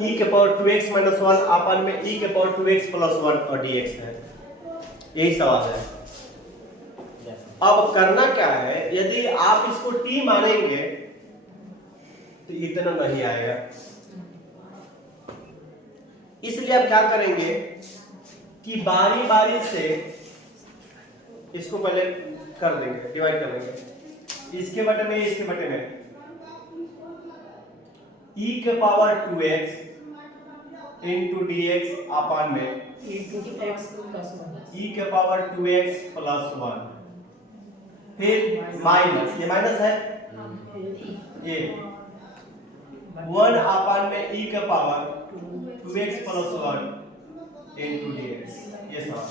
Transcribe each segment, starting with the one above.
e के power 2x minus 1 अपन में e के पावर 2x प्लस 1 और dx है। यही सवाल है। अब करना क्या है, यदि आप इसको t मानेंगे तो इतना नहीं आएगा, इसलिए आप क्या करेंगे कि बारी बारी से इसको पहले कर देंगे, डिवाइड कर देंगे, इसके बटे में इसके बटे में e के पावर 2x इंटू dx अपन में e के पावर 2x प्लस 1, फिर माइनस, ये माइनस है ये 1 अपन में e के power 2x plus 1 into dx। ये सवाल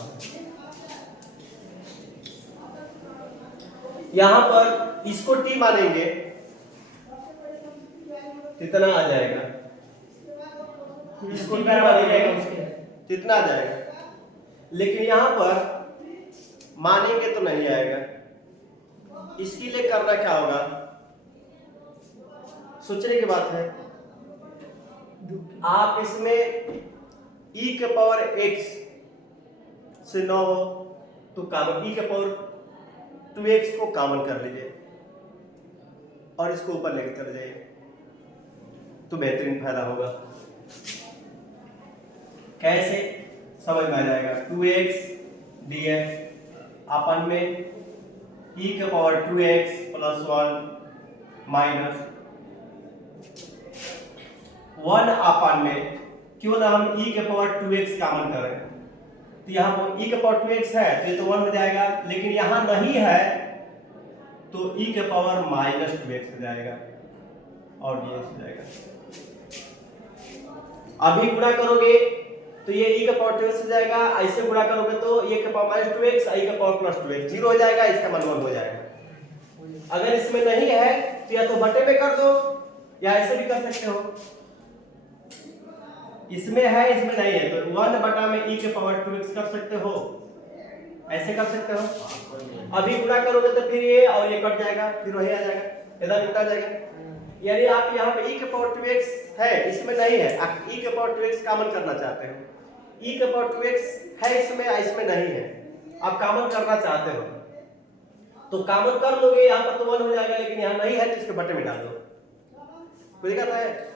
यहां पर इसको t मानेंगे कितना आ जाएगा, इसको t मानेंगे कितना आ जाएगा, लेकिन यहां पर मानेंगे तो नहीं आएगा। इसके लिए करना क्या होगा, सोचने की बात है। आप इसमें e के पावर x से 9 हो तो कॉमन e के पावर 2x को कॉमन कर लीजिए और इसको ऊपर लेकर चले जाइए तो बेहतरीन फायदा होगा। कैसे समझ में आ जाएगा, 2x dx अपन में e के पावर 2x प्लस 1 माइनस 1 अपन में, क्यों ना हम e के पावर 2x कॉमन करें तो यहाँ पर e के पावर 2x है तो ये तो 1 हो जाएगा, लेकिन यहाँ नहीं है तो e के पावर माइनस 2x हो जाएगा और dx हो जाएगा। अभी गुणा करोगे तो ये e का पावर 2x हो जाएगा, ऐसे गुणा करोगे तो e का पावर माइनस 2x i का पावर प्लस 2x 0 हो जाएगा, इसका मान 1 हो जाएगा। अगर इसमें नहीं है तो या तो बटे में कर दो या ऐसे भी कर सकते हो, इसमें है इसमें नहीं है तो 1 बटा में e के पावर 2x कर सकते हो, ऐसे कर सकते हो। अभी गुणा करोगे तो फिर ये और ये कट जाएगा, फिर वही आ जाएगा, इधर उल्टा जाएगा। यानी आप यहाँ पे e के पावर 2x है इसमें नहीं है, आप e के पावर 2x कॉमन करना चाहते हो, e के पावर 2x है इसमें नहीं है, आप कॉमन करना चाहते हो तो कॉमन कर लोगे, यहाँ पर तो 1 हो जाएगा, लेकिन यहाँ नहीं है तो इसके बटे में डाल दो, कोई दिक्कत है।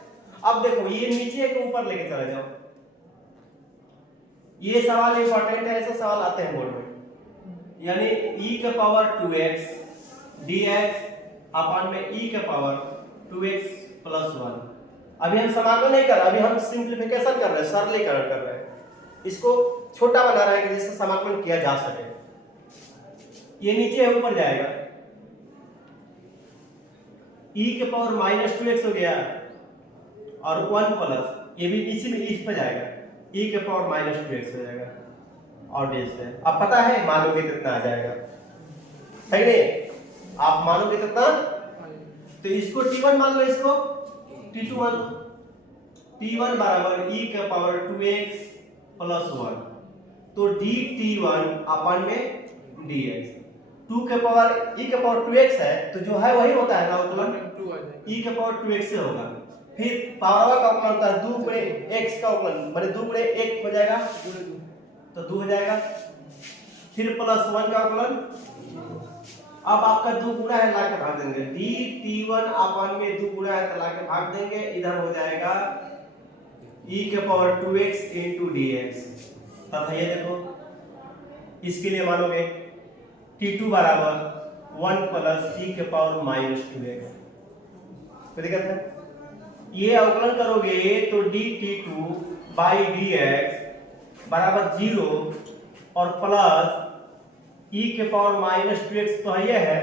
अब देखो ये नीचे के ऊपर लेके चले जाओ, ये सवाल इंपॉर्टेंट है, ऐसे सवाल आते हैं बोर्ड में। यानी e के पावर 2x dx अपन में e के पावर 2x प्लस 1। अभी हम समाकलन नहीं कर रहे, अभी हम सिंप्लीफिकेशन कर रहे हैं, सरलीकरण कर रहे हैं, इसको छोटा बना रहे हैं कि जिससे समाकलन किया जा सके। ये नीचे ऊपर जाएगा, e के पावर माइनस 2x हो गया और 1 प्लस ये भी इसी में इस पे जाएगा, e के पावर माइनस 2x हो जाएगा और dx है। अब पता है मानोगे कितना आ जाएगा, सही नहीं, आप मानोगे कितना, तो इसको t1 मान लो, इसको t2 मान लो। t1 बराबर e के पावर 2x प्लस 1 तो dt1 अपन में dx, 2 के पावर e के पावर 2x है तो जो है वही होता है ना अवकलन, e के पावर 2x से होगा, फिर पावर का अवकलन होता है 2 गुणे x का अवकलन, माने 2 गुणे 1 हो जाएगा तो 2 हो जाएगा, फिर प्लस 1 का अवकलन, अब आपका 2 गुणा है ला के भाग देंगे, dt1 अपन में 2 गुणा है तो ला के भाग देंगे, इधर हो जाएगा e के पावर 2x into dx तथा ये देखो इसके लिए मानोगे t2 बराबर 1 प्लस e के पावर माइनस 2x, कोई दिक्कत है। ये अवकलन करोगे तो dt2 by dx बराबर 0 और प्लस e के पावर माइनस 2x तो ये है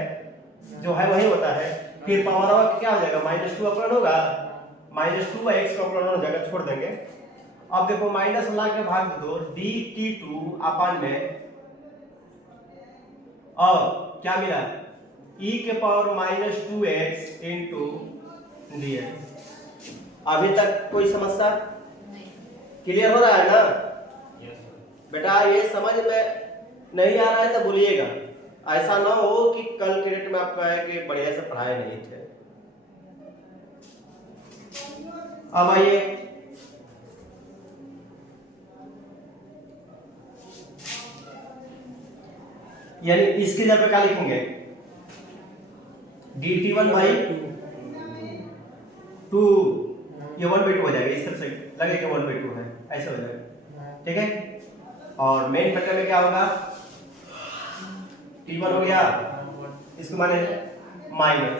जो है वही होता है, फिर पावर क्या हो जाएगा माइनस 2 अवकलन होगा, माइनस 2 x का अवकलन हो जाएगा, छोड़ देंगे। अब देखो माइनस ला के भाग दो dt2 अपन में, और क्या मिला e के power minus 2x into dx। अभी तक कोई समस्या क्लियर हो रहा है ना? बेटा ये समझ में नहीं आ रहा है तो बोलिएगा, ऐसा ना हो कि कल के डेट में आप कहे कि बढ़िया से पढ़ाए नहीं थे। अब आइए यानी इसके जगह पे क्या लिखेंगे, dt1 बाई 2, ये 1/2 हो जाएगा, इस तरह से लगेगा 1/2 है, ऐसे हो जाएगा, ठीक है। और मेन बटन में क्या होगा, t1 हो गया, इसको माने माइनस,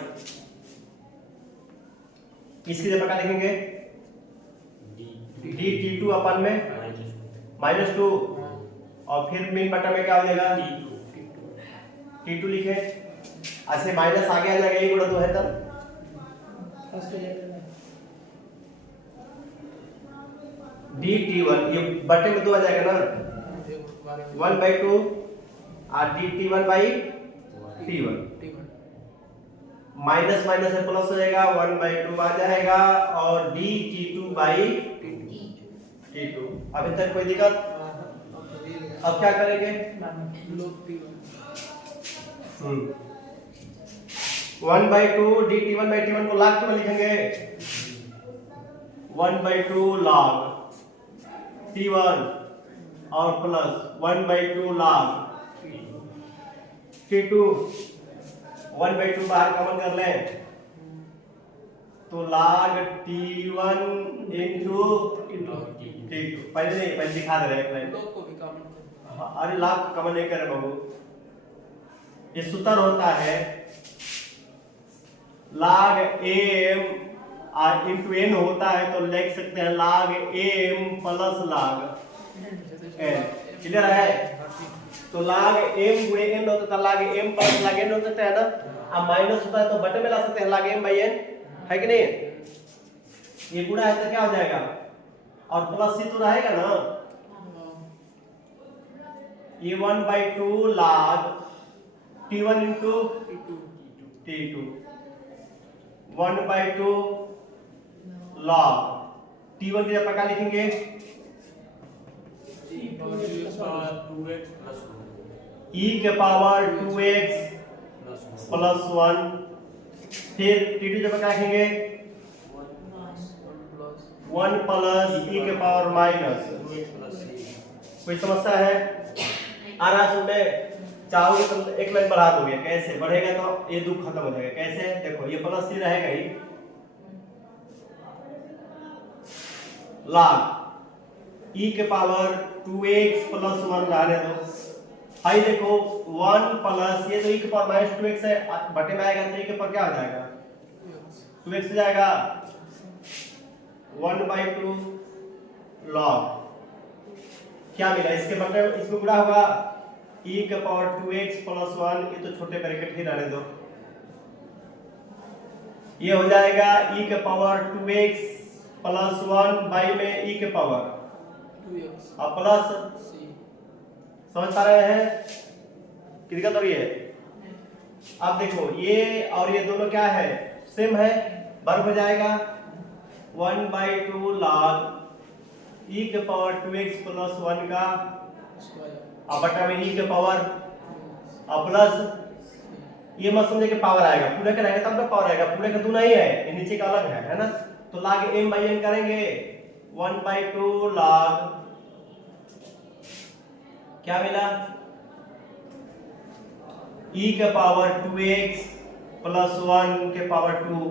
इसकी जगह क्या लिखेंगे, dt2 अपन में -2, और फिर मेन बटन में क्या हो जाएगा, t2 लिखे, ऐसे माइनस आगे आ जाएगा, 1 गुणा 2 है तब dt1, ये बटे में 2 आ जाएगा ना, 1/2 और dt1 by t1, minus minus है प्लस हो जाएगा, 1/2 आ जाएगा, और dt2 बाई t2। अभी तक कोई दिक्कत? अब क्या करेंगे, 1/2 dt1 बाई t1 को log में लिखेंगे, 1/2 log t1 और प्लस 1/2 log t2, 1/2 बाहर कॉमन कर लें तो log t1 into t2, पहले नहीं, पहले दिखा दे रहे हैं लाइन, अरे log कॉमन नहीं करे बाबू, ये सूत्र होता है log m into n होता है, तो लिख सकते हैं log m plus log n, clear है। तो log m गुणे n होता है, log m plus log n हो सकता है ना, अब माइनस होता है तो बटे में ला सकते हैं log m बाई n, है कि नहीं, ये गुणा है तो क्या हो जाएगा, और प्लस c तो रहेगा ना, ये 1/2 log t1 into t2, 1/2 log t1 की जगह क्या लिखेंगे, e के पावर 2x प्लस 1, फिर t2 की जगह क्या लिखेंगे, 1 प्लस e के पावर माइनस, कोई समस्या है, आ रहा सुन में, चाहोगे तो एक लाइन बढ़ा दोगे, कैसे बढ़ेगा तो ये दुख खत्म हो जाएगा, कैसे देखो, ये प्लस सी रहेगा ही, log e के पावर 2x प्लस 1 रहने दो, आई देखो 1 प्लस, ये तो e के पावर -2x है, बटे में आएगा तो e के पावर क्या हो जाएगा, 2x हो जाएगा, 1/2 log, क्या मिला, इसके बटे इसको गुणा होगा, e के पावर 2x प्लस 1, ये तो छोटे ब्रैकेट ही रहने दो, ये हो जाएगा e के पावर 2x प्लस 1 बाई में e के पावर 2x और प्लस c, समझ पा रहे हैं कि दिक्कत हो रही है। अब देखो ये और ये दोनों क्या है, सेम है, वर्ग हो जाएगा, 1/2 log e के पावर 2x प्लस 1 का और बटा में e के पावर और प्लस, ये मत समझे कि पावर आएगा, पूरे का रहेगा तब ना पावर आएगा, पूरे का दूना ही है, ये नीचे का अलग है ना, तो log m बाई n करेंगे, 1/2 log क्या मिला, e के पावर 2x प्लस 1 के पावर 2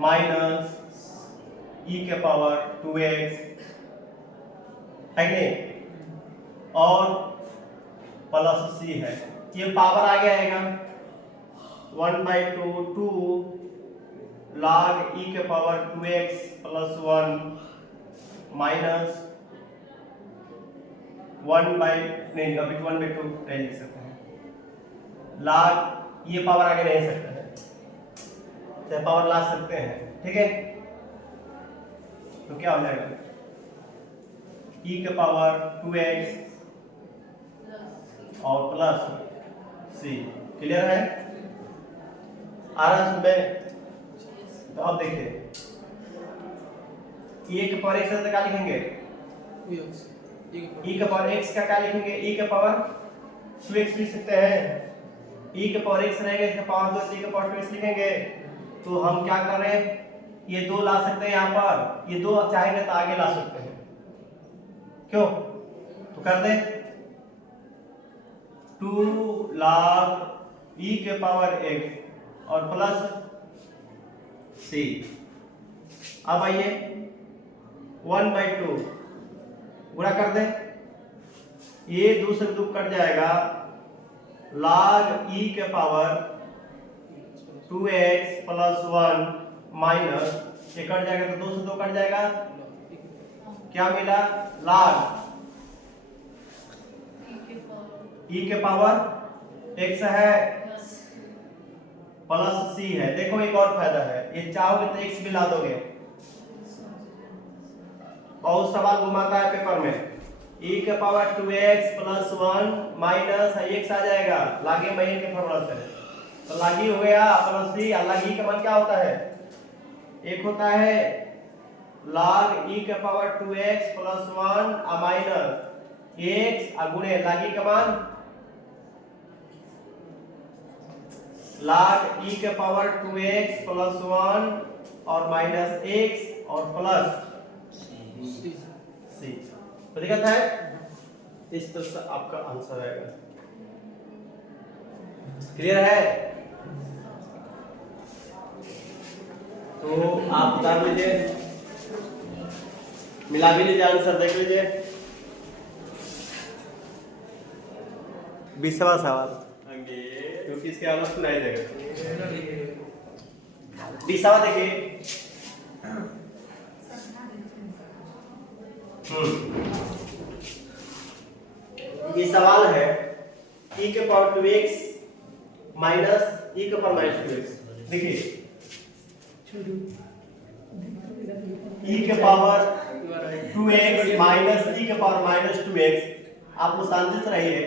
माइनस e के पावर 2x, है नहीं, और प्लस c है, ये पावर आगे आएगा, 1/2 2 log e के पावर 2x प्लस 1 माइनस 1/नहीं, अभी 1/2 नहीं लिख सकते हैं, log ये पावर आगे नहीं सकते हैं, चाहे पावर ला सकते हैं, ठीक है, तो क्या हो जाएगा, e के पावर 2x और प्लस c, क्लियर है, आ रहा सुबह, तो अब देखिए e के पावर x का क्या लिखेंगे, e के पावर x का क्या लिखेंगे, e के पावर 2x लिख सकते हैं, e के पावर x रहेगा, इसका पावर 2 e के पावर 2x लिखेंगे, तो हम क्या कर रहे हैं, ये दो ला सकते हैं यहाँ पर, ये दो चाहेंगे तो आगे ला सकते हैं, क्यों, तो कर दे, 2 log e के पावर x और प्लस c। अब आइए 1/2 गुणा कर दे, ये 2 से 2 कट जाएगा, log e के पावर 2x प्लस 1 माइनस ये कट जाएगा तो 2 से 2 कट जाएगा, क्या मिला log e के पावर x है प्लस c है। देखो एक और फायदा है, ये चाहोगे तो x भी ला दोगे, बहुत सवाल घुमाता है पेपर में। e के power 2x plus 1 minus x आ जाएगा, लागे महीन के फॉर्मूला से, तो लागी हो गया प्लस c। लागी का मान क्या होता है, एक होता है log e के power 2x plus 1 minus x गुणे लागी का मान log e के पावर 2x प्लस 1 और माइनस x और प्लस c। तो दिक्कत है, इस तरह से आपका आंसर आएगा। क्लियर है? तो आप बता लीजिए, मिला भी लीजिए, आंसर देख लीजिए। 20वां सवाल, क्योंकि इसके आगे सुनाई देगा। 20वां देखिए, ये सवाल है e के पावर 2x माइनस e के पावर माइनस 2x। देखिए e के पावर 2x माइनस e के पावर माइनस 2x, आप लोग शांति से रहिए,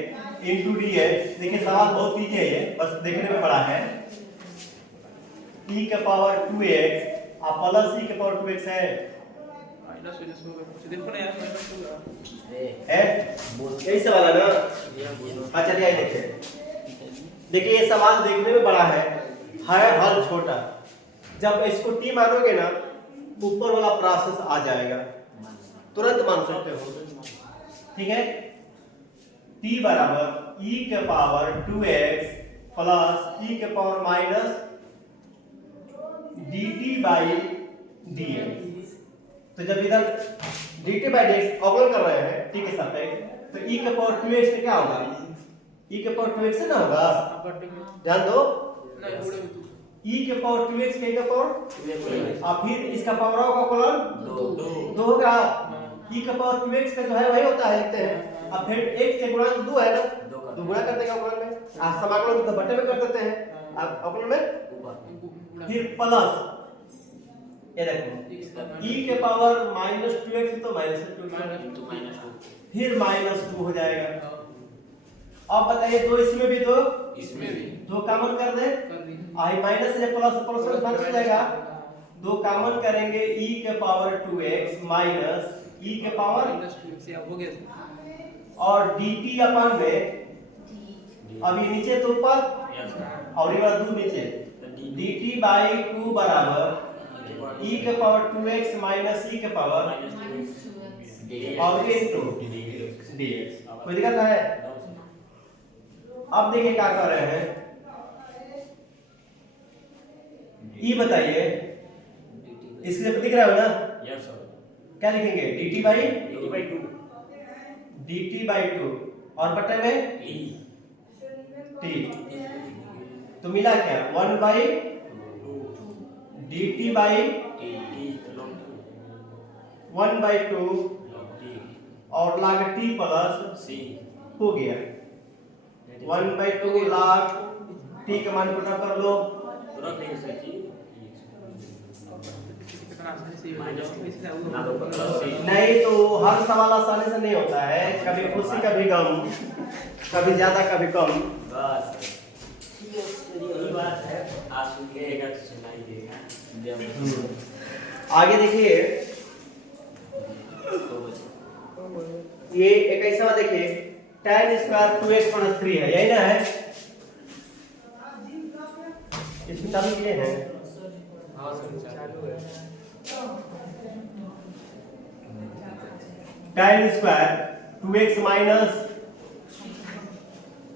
इंटू डी है। देखिए सवाल बहुत इजी है, ये बस देखने में बड़ा है। e के पावर 2x आप प्लस e के पावर 2x है, यही सवाल है ना। अच्छा चलिए देखिए ये सवाल देखने में बड़ा है हल छोटा। जब इसको t मानोगे ना, ऊपर वाला प्रोसेस आ जाएगा, तुरंत मान सकते हो, ठीक है। t बराबर e के पावर 2x प्लस e के power minus dt by dx। तो जब इधर dt बाई dx अवकलन कर रहे हैं t के सापेक्ष, तो e के पावर 2x से क्या होगा, e के पावर 2x से ना होगा, ध्यान दो, e के पावर 2x के पावर और फिर इसका पावर होगा अवकलन 2 होगा। e के पावर 2x का जो है वही होता है, लिखते हैं। अब फिर x के गुणा 2 है ना, तो गुणा कर देगा अवकलन में, समाकलन तो बटे में कर देते हैं, अब अवकलन में फिर प्लस, ये देखो e के पावर माइनस 2x तो माइनस 2 फिर माइनस 2 हो जाएगा। अब बताइए दो इसमें भी, दो इसमें भी, दो कॉमन कर दे, आई माइनस से प्लस प्लस में माइनस हो जाएगा, दो कॉमन करेंगे e के पावर 2x माइनस e के पावर हो गया, और dt अपन में अब ये नीचे तो ऊपर और ये वाला 2 नीचे, dt बाई 2 बराबर e के पावर 2x माइनस e के पावर और ये इनटू dx। कोई दिक्कत है? अब देखिए क्या कर रहे हैं, e बताइए, इसलिए दिख रहा है ना, क्या लिखेंगे dt बाई 2 और बटे में t, तो मिला क्या 1 बाई dt बाई 1/2 और log t प्लस हो गया 1/2 log t का मान पुट कर लो, नहीं तो हर सवाल आसानी से नहीं होता है, कभी खुशी कभी गम, कभी ज्यादा कभी कम, बस यही बात है। आज सुनिएगा तो सुनाई देगा। आगे देखिए ये 21वां देखिए, tan स्क्वायर 2x माइनस 3 है, यही ना है, इसमें चालू किए हैं, tan स्क्वायर 2x माइनस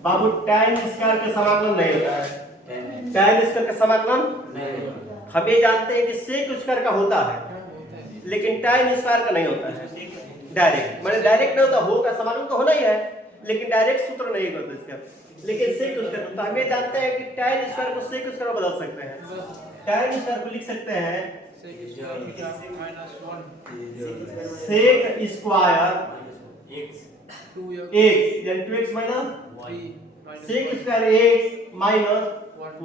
बाबू tan स्क्वायर का समाकलन नहीं होता है। tan स्क्वायर का समाकलन हम ये जानते हैं कि sec स्क्वायर का होता है, लेकिन tan स्क्वायर का नहीं होता है। डायरेक्ट मैंने डायरेक्ट नहीं होता, होगा समाकलन तो होना ही है, लेकिन डायरेक्ट सूत्र नहीं करते इसका। लेकिन sec स्क्वायर तो हम ये जानते हैं कि tan स्क्वायर को sec स्क्वायर में बदल सकते हैं। tan स्क्वायर को लिख सकते हैं sec square theta minus 1 sec square x 2x x यानी 2x minus 3 sec square x minus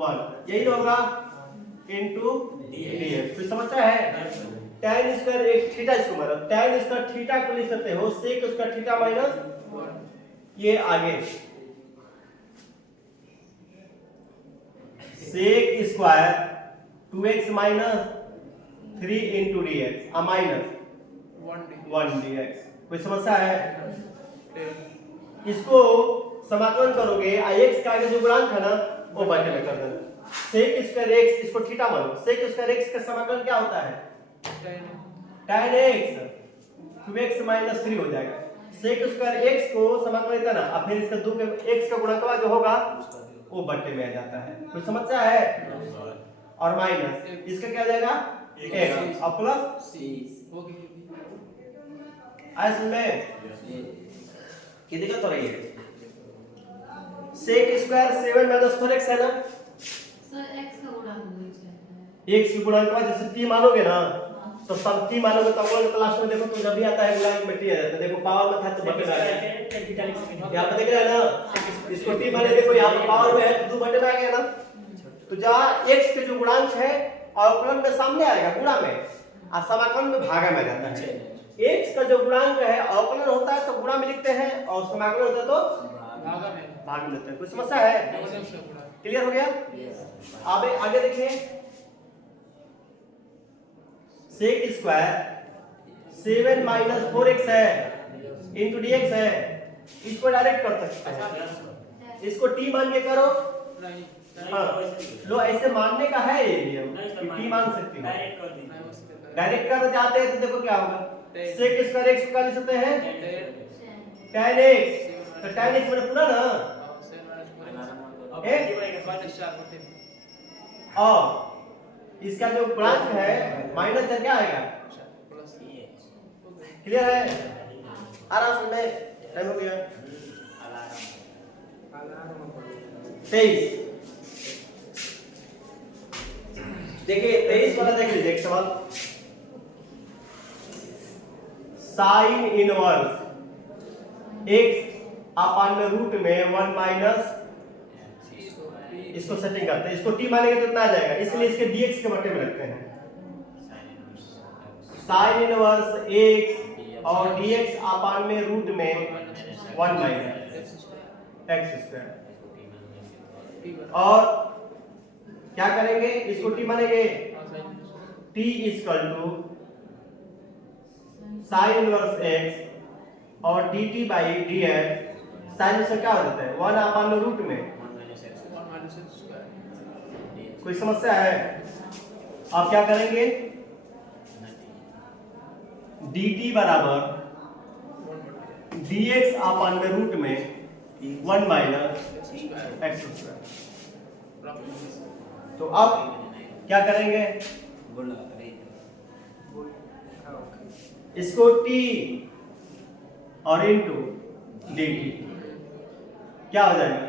1 यही होगा इनटू dx। फिर समझता है tan स्क्वायर x थीटा, इसको मतलब tan स्क्वायर थीटा को लिख सकते हो sec स्क्वायर थीटा माइनस 1 ये आगे sec square 2x minus 3 into dx minus 1 dx। कोई समस्या है? इसको समाकलन करोगे x का आगे जो गुणांक है ना वो बटे में कर देना। sec स्क्वायर x इसको थीटा मानो, sec स्क्वायर x का समाकलन क्या होता है? tan x 2x माइनस 3 हो जाएगा। sec स्क्वायर x को समाकलन इतना ना, अब फिर इसका 2 के x का गुणनखंड जो होगा वो बटे में आ जाता है। कोई समस्या है? और माइनस इसका क्या आ जाएगा x और प्लस हो गई आइए सुन ले ये दिक्कत हो रही है। sec स्क्वायर 7 माइनस 4x है ना, सर x का गुणांक होना चाहिए। x की गुणनखंड बाद जैसे t मानोगे ना तो सब t मानोगे तो अगले क्लास में देखो तो जब भी आता है गुणांक में t आ जाता है। देखो पावर में था तो बटे में आ गया, यहाँ पे देख रहे हैं ना इसको t माने, देखो यहाँ पे पावर में है तो 2 बटे में आ गया ना। तो जहाँ x के जो गुणांक है अवकलन में सामने आएगा गुणा में और समाकलन में भागा में आ जाता है। x का जो गुणांक है अवकलन होता है तो गुणा में लिखते हैं और समाकलन होता है तो भागा में भाग में लिखते हैं। कोई समस्या है? क्लियर हो गया? अब आगे देखिए sec स्क्वायर 7 माइनस 4x है इनटू dx है, इसको डायरेक्ट कर सकते हैं। इसको t मान के करो। नहीं हाँ लो ऐसे मानने का है ये नियम कि t मान सकते हो। डायरेक्ट करना चाहते हैं तो देखो क्या होगा sec स्क्वायर x को क्या लिख सकते हैं tan x, तो tan x मैंने पूरा ना और इसका जो गुणांक है माइनस है क्या आएगा? क्लियर है? आराम से मैं टाइम हो गया 23। देखिए 23 वाला देख लीजिए एक सवाल। साइन इनवर्स x अपान में रूट में 1 माइनस, इसको सेटिंग करते हैं, इसको t मानेंगे तो इतना आ जाएगा, इसलिए इसके dx के बटे में रखते हैं। साइन इनवर्स x और dx अपान में रूट में 1 माइनस x स्क्वायर। और क्या करेंगे? इसको t मानेंगे t equal to sine inverse x और dt बाई dx। साइन से क्या हो जाता है 1 अपान में रूट में। कोई समस्या है? आप क्या करेंगे? dt बराबर dx अपान में रूट में 1 माइनस x स्क्वायर। तो अब क्या करेंगे? इसको t और इनटू dt क्या हो जाएगा?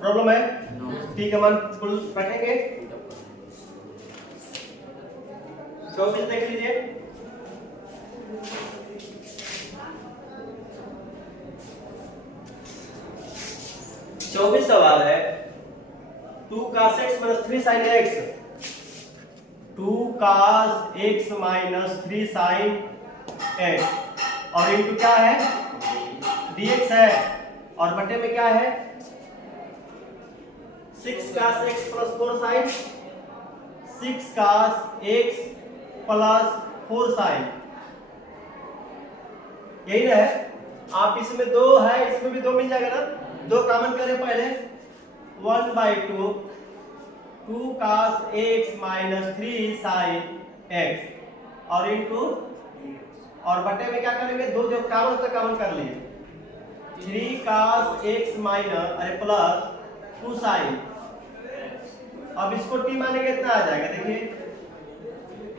प्रॉब्लम है? t का मान फुल रखेंगे। 24 देख लीजिए। चौबीस सवाल है 2 cos x minus 3 sin x, 2 cos x minus 3 sin x और इनटू क्या है dx है और बटे में क्या है 6 cos x plus 4 sin, 6 cos x plus 4 sin, यही ना है। आप इसमें 2 है इसमें भी 2 मिल जाएगा ना, 2 कॉमन करें पहले 1/2 2 cos x minus 3 sin x और इनटू और बटे में क्या करेंगे 2 जो कॉमन तो कॉमन कर लिए 3 cos x माइनस अरे प्लस 2 sin। अब इसको t माने कितना आ जाएगा देखिए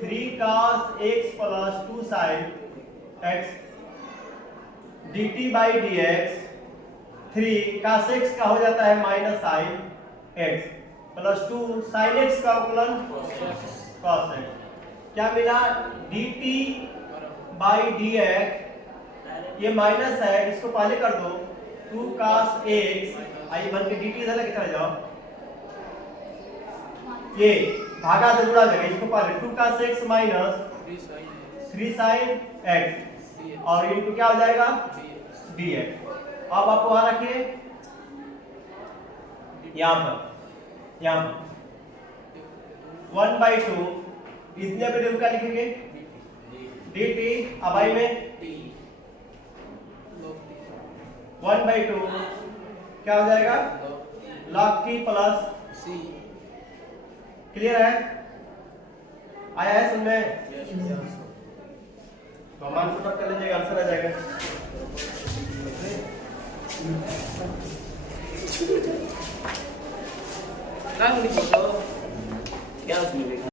3 cos x plus 2 sin x dt by dx 3 cos x का हो जाता है minus sin x plus 2 sin x का अवकलन cos x। क्या मिला dt बाई dx ये माइनस है इसको पहले कर दो 2 cos x आई बन के dt इधर लेके चले जाओ ये भागा से जुड़ा जाएगा इसको पहले 2 cos x minus 3 sin x और इनटू क्या हो जाएगा dx। अब आप वहां रखिए यहाँ पर 1/2 इतने पे क्या लिखेंगे dt अब आई में 1/2 क्या हो जाएगा log t प्लस क्लियर है आया है समझ में तो मान पुट अप कर लीजिएगा आंसर आ जाएगा क्या क्या उसमें लिखा